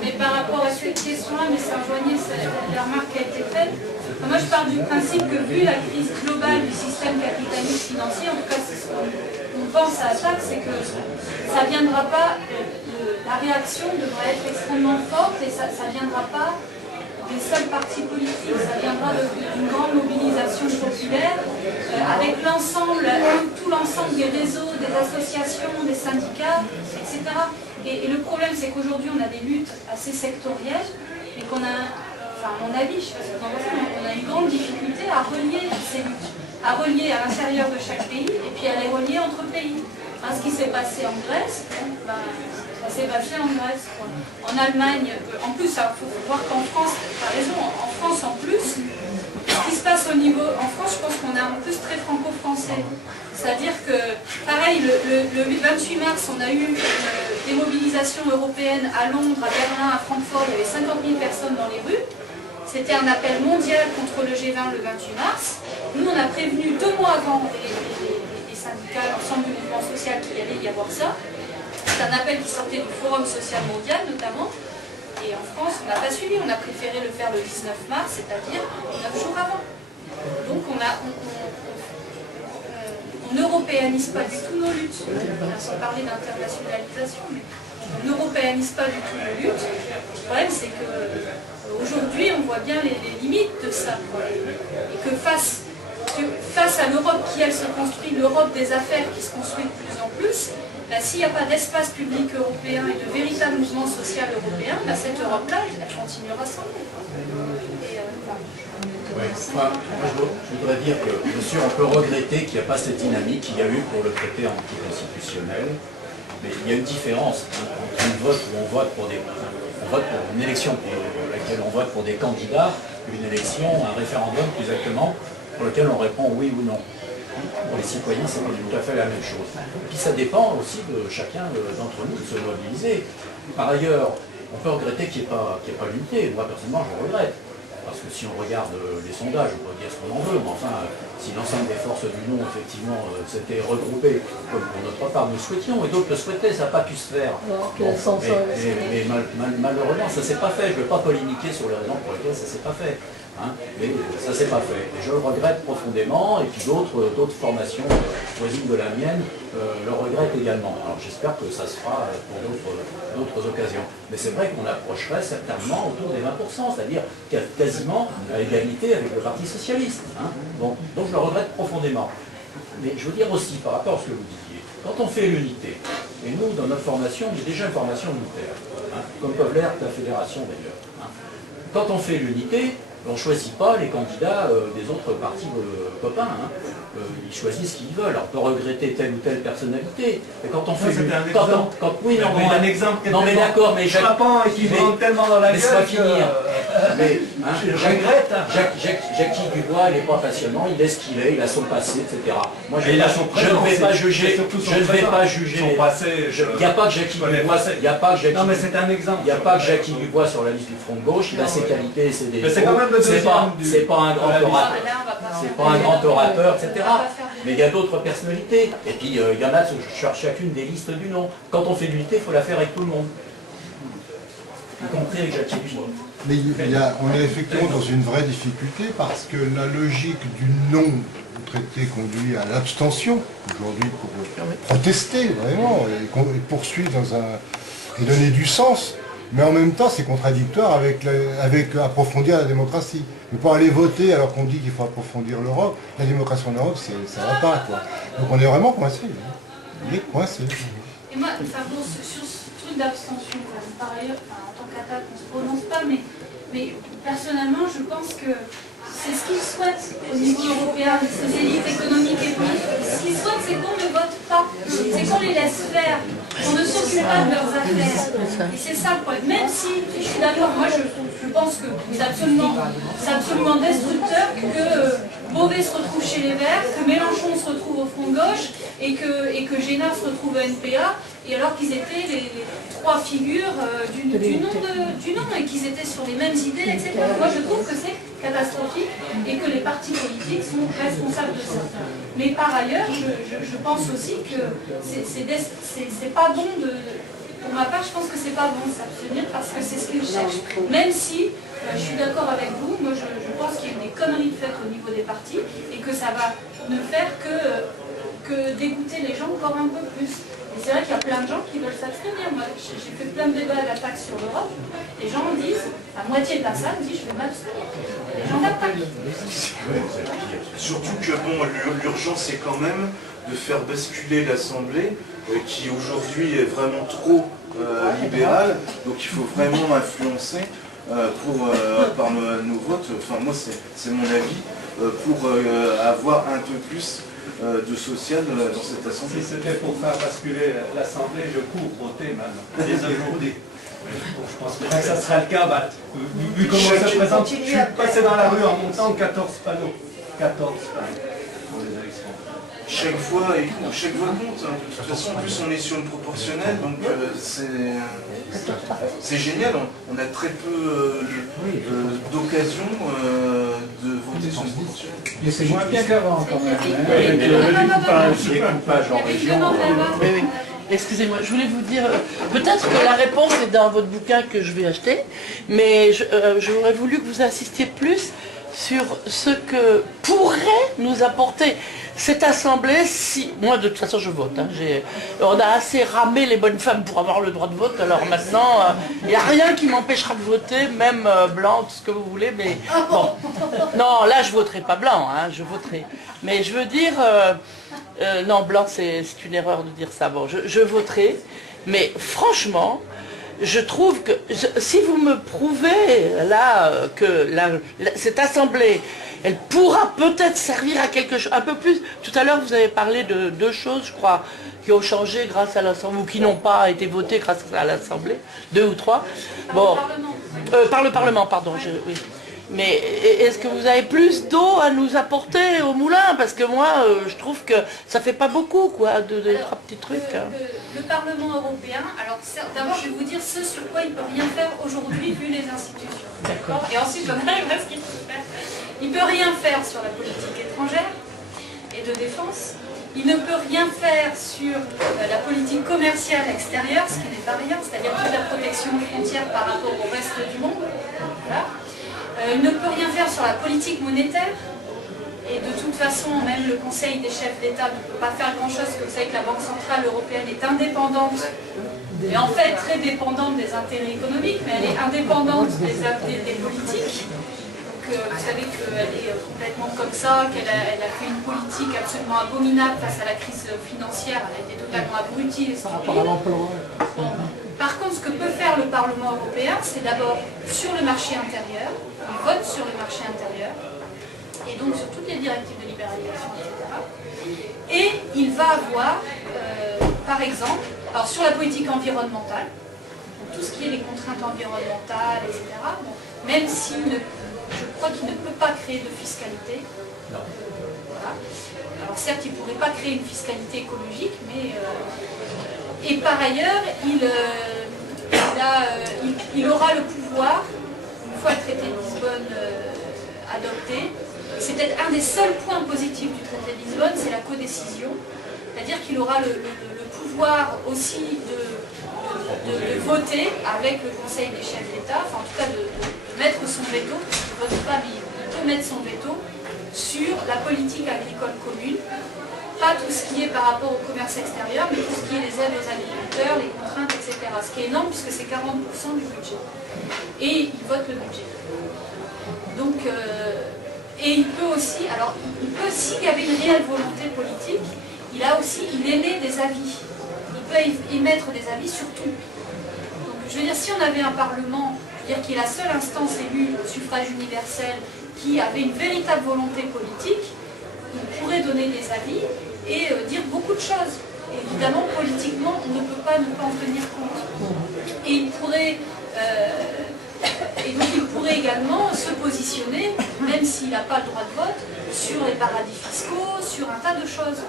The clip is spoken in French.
Mais par rapport à cette question-là, mais ça rejoignait la remarque qui a été faite. Moi, je pars du principe que vu la crise globale du système capitaliste financier, en tout cas, c'est ce qu'on pense à ça, c'est que ça ne viendra pas, la réaction devrait être extrêmement forte et ça ne viendra pas des seuls partis politiques, ça viendra d'une grande mobilisation populaire avec l'ensemble, tout l'ensemble des réseaux, des associations, des syndicats, etc. Et le problème, c'est qu'aujourd'hui, on a des luttes assez sectorielles et qu'on a, enfin, à mon avis, je ne sais pas ce que vous en pensez, mais on a une grande difficulté à relier ces luttes, à relier à l'intérieur de chaque pays et puis à les relier entre pays. Hein, ce qui s'est passé en Grèce, ça s'est passé en Grèce. En Allemagne, en plus, il faut voir qu'en France, tu as raison, en France en plus, ce qui se passe au niveau, en France, je pense qu'on est en plus très franco-français. C'est-à-dire que, pareil, le 28 mars, on a eu des mobilisations européennes à Londres, à Berlin, à Francfort, il y avait 50 000 personnes dans les rues. C'était un appel mondial contre le G20 le 28 mars. Nous, on a prévenu 2 mois avant les syndicats, l'ensemble du mouvement social qu'il y allait y avoir ça. C'est un appel qui sortait du Forum social mondial notamment. Et en France, on n'a pas suivi, on a préféré le faire le 19 mars, c'est-à-dire 9 jours avant. Donc on n'européanise pas du tout nos luttes. Sans parler d'internationalisation, mais on n'européanise pas du tout nos luttes. Le problème, c'est qu'aujourd'hui, on voit bien les limites de ça. Et que face à l'Europe qui, elle, se construit, l'Europe des affaires qui se construit de plus en plus, s'il n'y a pas d'espace public européen et de véritable mouvement social européen, cette Europe-là, elle continuera sans nous. Oui. Moi, je voudrais dire que, bien sûr, on peut regretter qu'il n'y a pas cette dynamique qu'il y a eu pour le traité anticonstitutionnel, mais il y a une différence entre un vote où on vote pour une élection pour laquelle on vote pour des candidats, une élection, un référendum plus exactement, pour lequel on répond oui ou non. Pour les citoyens, c'est pas tout à fait la même chose. Et puis ça dépend aussi de chacun d'entre nous de se mobiliser. Par ailleurs, on peut regretter qu'il n'y ait pas l'unité. Moi, personnellement, je regrette. Parce que si on regarde les sondages, on peut dire ce qu'on en veut, mais enfin, si l'ensemble des forces du non, effectivement, s'étaient regroupées, comme pour notre part nous souhaitions, et d'autres le souhaitaient, ça n'a pas pu se faire. Mais malheureusement, ça ne s'est pas fait. Je ne veux pas polémiquer sur les raisons pour lesquelles ça ne s'est pas fait. Hein, mais ça ne s'est pas fait. Et je le regrette profondément, et puis d'autres formations voisines de la mienne le regrettent également. Alors j'espère que ça se fera pour d'autres occasions. Mais c'est vrai qu'on approcherait certainement autour des 20%, c'est-à-dire quasiment à égalité avec le Parti Socialiste. Hein. Bon, donc je le regrette profondément. Mais je veux dire aussi, par rapport à ce que vous disiez, quand on fait l'unité, et nous, dans notre formation, on est déjà une formation unitaire, hein, comme peuvent l'être la fédération d'ailleurs. Hein. Quand on fait l'unité, on ne choisit pas les candidats des autres partis copains. Hein. Ils choisissent qui ils veulent. Alors, on peut regretter telle ou telle personnalité. Mais quand on fait oui, non, mais un exemple. Non, mais d'accord, mais frappant et qui rentre tellement dans la gueule. Laisse-moi finir. Mais Jackie Dubois, il n'est pas passionnant. Il est ce qu'il est. Il a son passé, etc. Moi, je ne vais pas juger. Je ne vais pas juger. Son passé. Il n'y a pas que Jackie Dubois. Il n'y a pas que Jackie. Non, mais c'est un exemple. Il n'y a pas que Jackie Dubois sur la liste du Front de gauche. Il a ses qualités et ses défauts. C'est pas un grand orateur. C'est pas un grand orateur, etc. Mais il y a d'autres personnalités. Et puis il y en a sur chacune des listes du nom. Quand on fait l'unité, il faut la faire avec tout le monde. Y compris avec Jackie Dubois. Mais on est effectivement dans une vraie difficulté parce que la logique du non au traité conduit à l'abstention aujourd'hui pour protester vraiment et poursuivre et donner du sens. Mais en même temps, c'est contradictoire avec approfondir la démocratie. Mais pour aller voter alors qu'on dit qu'il faut approfondir l'Europe, la démocratie en Europe, ça va pas, quoi. Donc on est vraiment coincé. On est coincé. Et moi, sur ce truc d'abstention, par ailleurs, en tant qu'attaque, on ne se prononce pas, mais personnellement, je pense que c'est ce qu'ils souhaitent au niveau européen, ces élites économiques et politiques. Ce qu'ils souhaitent, c'est qu'on ne vote pas, c'est qu'on les laisse faire, qu'on ne s'occupe pas de leurs affaires. Et c'est ça le problème. Même si, je suis d'accord, moi je pense que c'est absolument destructeur que Beauvais se retrouve chez les Verts, que Mélenchon se retrouve au Front de gauche et que Génard se retrouve à NPA, et alors qu'ils étaient les trois figures du nom et qu'ils étaient sur les mêmes idées, etc. Moi je trouve que c'est catastrophique et que les partis politiques sont responsables de ça. Mais par ailleurs, je pense aussi que c'est pas bon pour ma part, je pense que c'est pas bon de s'abstenir parce que c'est ce qu'ils cherchent. Même si, je suis d'accord avec vous, moi je pense qu'il y a eu des conneries faites au niveau des partis et que ça va ne faire que dégoûter les gens encore un peu plus. Et c'est vrai qu'il y a plein de gens qui veulent s'abstenir. Moi, j'ai fait plein de débats à la taxe sur l'Europe. Les gens me disent, la moitié de la salle me dit je vais m'abstenir. Les gens l'attaquent. Surtout que bon, l'urgence c'est quand même de faire basculer l'Assemblée qui aujourd'hui est vraiment trop libérale. Donc il faut vraiment influencer par nos votes. Enfin moi c'est mon avis pour avoir un peu plus de social dans cette Assemblée. Si c'était pour faire basculer l'Assemblée, je cours voter même, dès aujourd'hui. Donc, je pense que ça sera le cas, vu comment ça se présente. Je suis passé dans la rue en montant 14 panneaux. 14 panneaux pour les élections. Chaque voix compte. Hein. De toute façon, en plus, on est sur une proportionnelle, donc c'est génial. On a très peu d'occasions de voter sur une proportionnelle. Mais c'est moins bien qu'avant, quand même. Les découpages en région. Oui, oui. Excusez-moi, je voulais vous dire, peut-être que la réponse est dans votre bouquin que je vais acheter, mais j'aurais voulu que vous insistiez plus sur ce que pourrait nous apporter cette assemblée si... Moi, de toute façon, je vote. Hein, on a assez ramé les bonnes femmes pour avoir le droit de vote, alors maintenant, il n'y a rien qui m'empêchera de voter, même blanc, tout ce que vous voulez, mais bon. Non, là, je voterai pas blanc, hein, je voterai. Mais je veux dire... non, blanc, c'est une erreur de dire ça. Bon, je voterai, mais franchement, je trouve que si vous me prouvez là que cette assemblée, elle pourra peut-être servir à quelque chose, un peu plus. Tout à l'heure, vous avez parlé de deux choses, je crois, qui ont changé grâce à l'Assemblée, ou qui n'ont pas été votées grâce à l'Assemblée, 2 ou 3. Bon, par le Parlement, pardon. Oui. Mais est-ce que vous avez plus d'eau à nous apporter au moulin? Parce que moi, je trouve que ça fait pas beaucoup, quoi, de 3 petits trucs. Le Parlement européen, alors d'abord je vais vous dire ce sur quoi il ne peut rien faire aujourd'hui vu les institutions. D'accord. Et ensuite j'en arrive à ce qu'il peut faire. Il ne peut rien faire sur la politique étrangère et de défense. Il ne peut rien faire sur la politique commerciale extérieure, ce qui n'est pas rien, c'est-à-dire toute la protection des frontières par rapport au reste du monde. Voilà. Il ne peut rien faire sur la politique monétaire. Et de toute façon, même le Conseil des chefs d'État ne peut pas faire grand-chose, parce que vous savez que la Banque Centrale Européenne est indépendante, et en fait très dépendante des intérêts économiques, mais elle est indépendante des politiques. Donc vous savez qu'elle est complètement comme ça, qu'elle a fait une politique absolument abominable face à la crise financière, elle a été totalement abrutie et stupide. Bon. Par contre, ce que peut faire le Parlement européen, c'est d'abord sur le marché intérieur, il vote sur le marché intérieur, et donc sur toutes les directives de libéralisation, etc. Et il va avoir, par exemple, alors sur la politique environnementale, donc tout ce qui est les contraintes environnementales, etc., bon, même si je crois qu'il ne peut pas créer de fiscalité. Non. Voilà. Alors certes, il ne pourrait pas créer une fiscalité écologique, mais... et par ailleurs, il aura le pouvoir, une fois le traité de Lisbonne adopté, c'est peut-être un des seuls points positifs du traité de Lisbonne, c'est la codécision. C'est-à-dire qu'il aura le pouvoir aussi de voter avec le Conseil des chefs d'État, enfin en tout cas de mettre son veto, il ne vote pas, mais il peut mettre son veto sur la politique agricole commune. Pas tout ce qui est par rapport au commerce extérieur, mais tout ce qui est les aides aux agriculteurs, les contraintes, etc. Ce qui est énorme puisque c'est 40% du budget. Et il vote le budget. Donc, et il peut aussi, alors il peut, s'il y avait une réelle volonté politique, il émet des avis. Il peut émettre des avis sur tout. Donc je veux dire, si on avait un Parlement, qui est la seule instance élue au suffrage universel, qui avait une véritable volonté politique, il pourrait donner des avis et dire beaucoup de choses. Évidemment, politiquement, on ne peut pas ne pas en tenir compte. Et donc il pourrait également se positionner, même s'il n'a pas le droit de vote, sur les paradis fiscaux, sur un tas de choses.